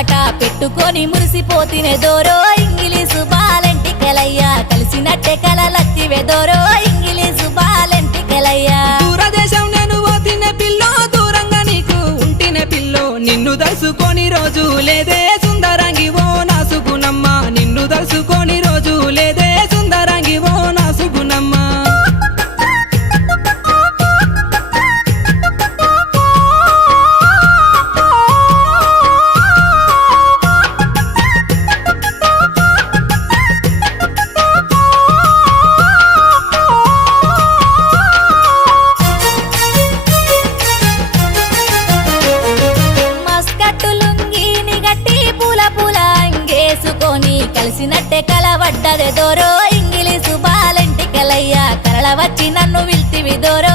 ముచ్చట పెట్టుకొని మురిసిపోతినే దోరో ఇంగిలీసు బాలెంటికెలయ్యా కలిసినట్టే కలలత్తివే దోరో ఇంగిలీసు బాలెంటికెలయ్యా దూరదేశం నేను పోతినే పిల్లో దూరంగా నీకు ఉంటినే పిల్లో నిన్ను దలుసుకొని రోజు లేదే సుందరంగి ఓ నా సుగుణమ్మ నిన్ను దలుసుకొని రోజు లేదే సుందరంగి ఓ నా సుగుణమ్మ కలిసినట్టే కలవడ్డదే దోరో ఇంగిలీసు బాలెంటికెలయ్యా కరళ వచ్చి నన్ను విల్తివి దోరో